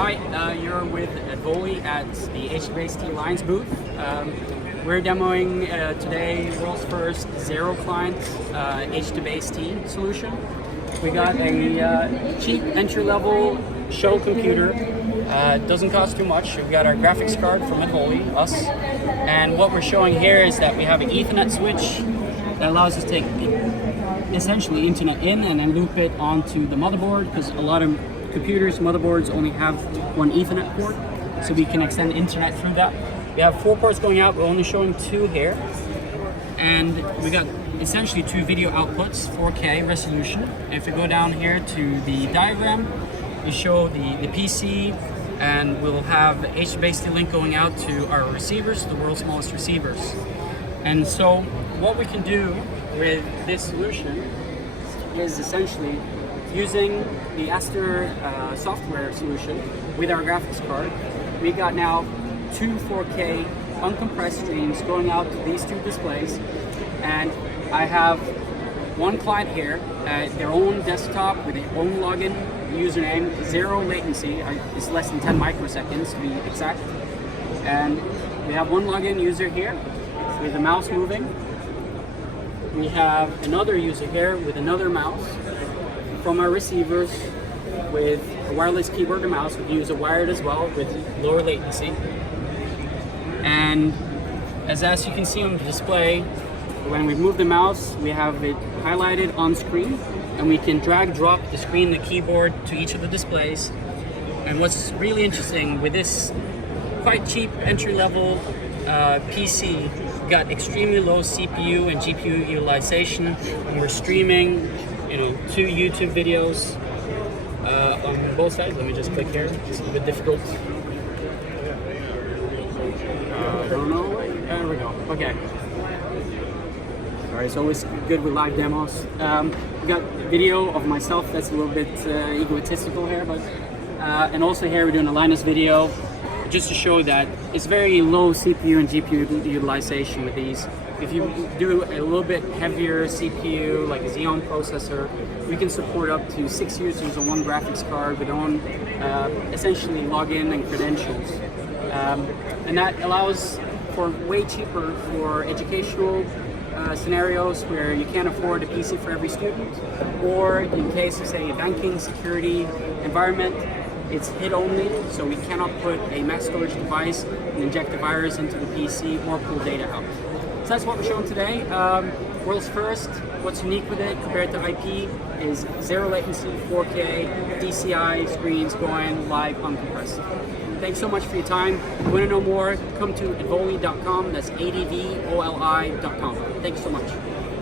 Hi, you're with advoli at the HDBaseT Alliance booth. We're demoing today world's first zero-client HDBaseT solution. We got a cheap entry-level show computer. Doesn't cost too much. We've got our graphics card from advoli, us, and what we're showing here is that we have an Ethernet switch that allows us to take essentially internet in and then loop it onto the motherboard, because a lot of computers, motherboards only have one Ethernet port, so we can extend internet through that. We have 4 ports going out, we're only showing 2 here. And we got essentially 2 video outputs, 4K resolution. If we go down here to the diagram, we show the PC, and we'll have the HDBaseT link going out to our receivers, the world's smallest receivers. And so what we can do with this solution is essentially using the Aster software solution with our graphics card. We got now 2 4K uncompressed streams going out to these 2 displays, and I have one client here at their own desktop with their own login, username, 0 latency, it's less than 10 microseconds to be exact. And we have one login user here with the mouse moving. We have another user here with another mouse. From our receivers with a wireless keyboard and mouse, we can use a wired as well with lower latency. And as you can see on the display, when we move the mouse, we have it highlighted on screen, and we can drag drop the screen, the keyboard to each of the displays. And what's really interesting with this quite cheap entry-level PC, we got extremely low CPU and GPU utilization, and we're streaming 2 YouTube videos on both sides. Let me just click here. It's a bit difficult. Don't know. There we go. Okay. Alright, it's always good with live demos. We got video of myself that's a little bit egotistical here, but and also here we're doing a Linus video just to show that it's very low CPU and GPU utilization with these. If you do a little bit heavier CPU, like a Xeon processor, we can support up to 6 users on one graphics card with their own essentially login and credentials. And that allows for way cheaper for educational scenarios where you can't afford a PC for every student, or in case of, say, a banking security environment, it's hit only, so we cannot put a mass storage device and inject a virus into the PC or pull data out. So that's what we're showing today. World's first. What's unique with it compared to IP is 0 latency, 4K, DCI screens going live uncompressed. Thanks so much for your time. If you want to know more, come to advoli.com. That's advoli.com. Thanks so much.